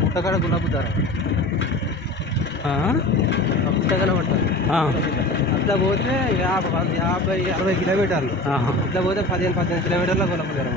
గుట్టకాడ గులాబుద్దార గుట్ట కనబడతారు. అట్లా పోతే 50-60 కిలోమీటర్లు. అట్లా పోతే 15-18 కిలోమీటర్ల గులాబుద్దార.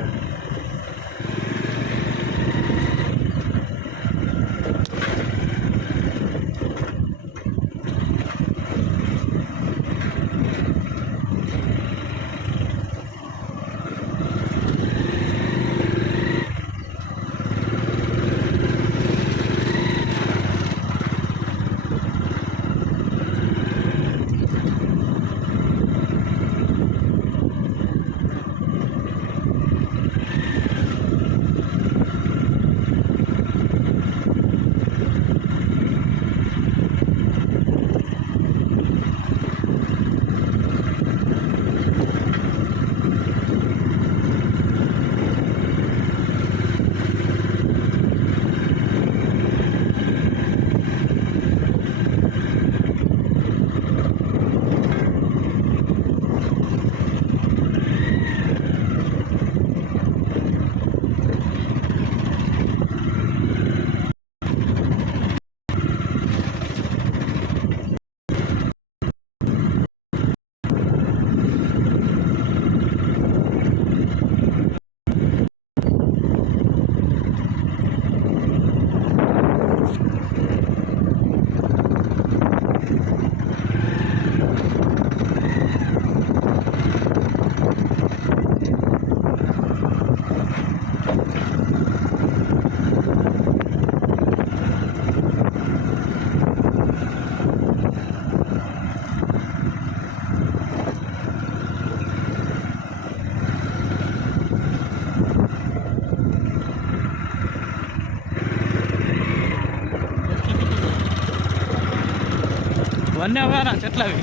అవన్నీ అవేనా చెట్లు అవి?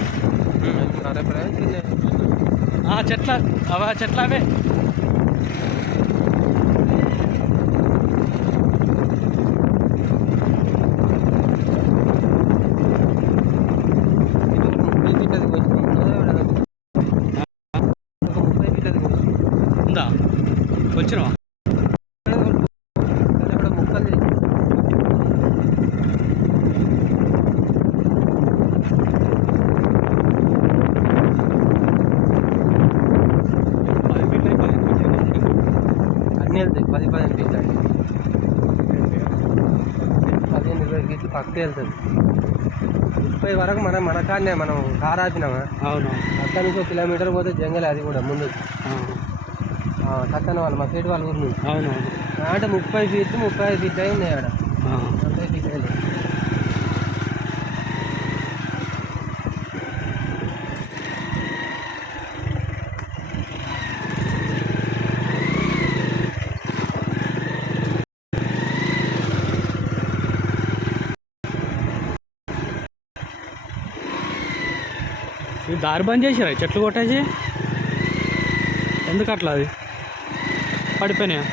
చెట్ల అవా చెట్లు అవే. ఉందా వచ్చినవా? వెళ్తాయి 10-15 ఫీట్లు. 15-20 ఫీట్లు పక్కకి వెళ్తుంది. 30 వరకు మన కాడనే మనం కార్ ఆపినామా? అవును. అక్కడి నుంచి 1 కిలోమీటర్ పోతే జంగలే, అది కూడా ముందు కట్టన వాళ్ళు మా సైడ్ వాళ్ళ ఊరు నుంచి. అవును. అంటే 30 ఫీట్లు 35 ఫీట్లు అయి ఉన్నాయి ఆడ. 40 ఫీట్లు వెళ్ళి దారి బంద్ చేసిరా చెట్లు కొట్టేసి? ఎందుకు అట్లా? అది పడిపోయినాయా?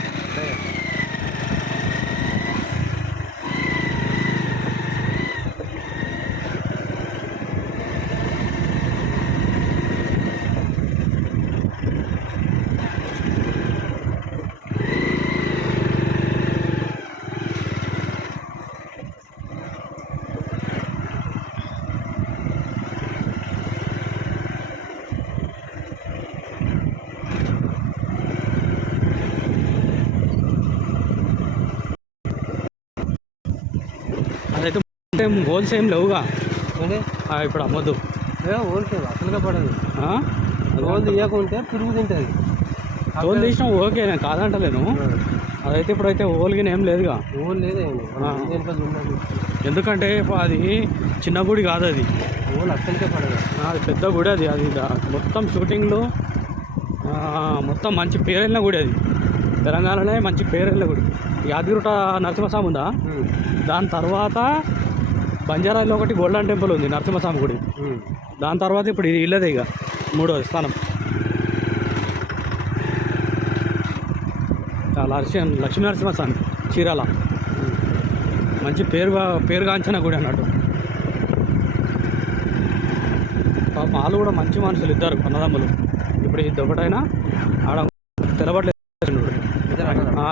అదైతే హోల్సేమ్ లేవుగా ఇప్పుడు అమ్మద్దు. హోల్సేల్ అసలుగా పడదు. హోల్ తీయకుంటే పురుగు తింటుంది. హోల్ తీసినా ఓకే, నేను కాదంటలేను. అదైతే ఇప్పుడైతే హోల్గిన ఏం లేదుగా. హోల్ లేదే. ఎందుకంటే అది చిన్న గుడి కాదు, అది హోల్ అసలుకే పడదు. అది పెద్ద గుడి. అది మొత్తం షూటింగ్లు మొత్తం మంచి పేరెళ్ళిన గుడి. అది తెలంగాణలో మంచి పేరెళ్ళిన గుడి. యాదగిరిగుట్ట నరసింహస్వామి ఉందా, దాని తర్వాత బంజారాలో ఒకటి గోల్డెన్ టెంపుల్ ఉంది, నరసింహస్వామి గుడి. దాని తర్వాత ఇప్పుడు ఇది ఇల్లదే ఇక 3వ స్థానం. లక్ష్మీ నరసింహస్వామి చీరాల మంచి పేరుగాంచిన గుడి అన్నట్టు. వాళ్ళు కూడా మంచి మనుషులు, ఇద్దరు అన్నదమ్ములు. ఇప్పుడు ఇది ఒకటైనా ఆడ తెలబడలేదు.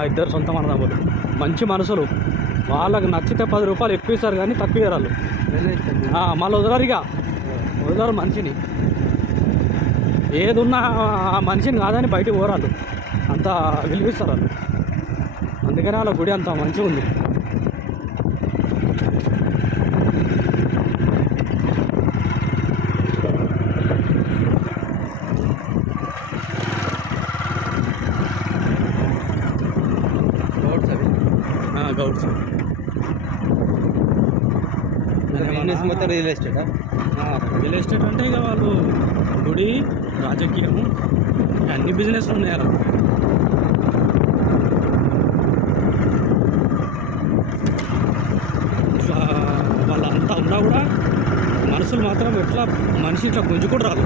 ఇద్దరు సొంత అన్నదమ్ములు, మంచి మనసులు. వాళ్ళకి నచ్చితే 10 రూపాయలు ఎక్కువ ఇస్తారు కానీ తక్కువ ఇయ్యరు వాళ్ళు. మళ్ళీ వదలరు, వదలరు మనిషిని. ఏది ఉన్నా ఆ మనిషిని కాదని బయటకు పోరాలు, అంత విలువిస్తారు వాళ్ళు. అందుకని వాళ్ళ గుడి అంత మంచిగా ఉంది. గౌడ్స్ మొత్తం రియల్ ఎస్టేట్. రియల్ ఎస్టేట్ అంటే ఇక వాళ్ళు గుడి, రాజకీయము, అన్ని బిజినెస్లు ఉన్నాయి అలా. ఇట్లా వాళ్ళంతా ఉన్నా కూడా మనుషులు మాత్రం ఎట్లా మనిషి ఇట్లా గుంజుకుంటారు.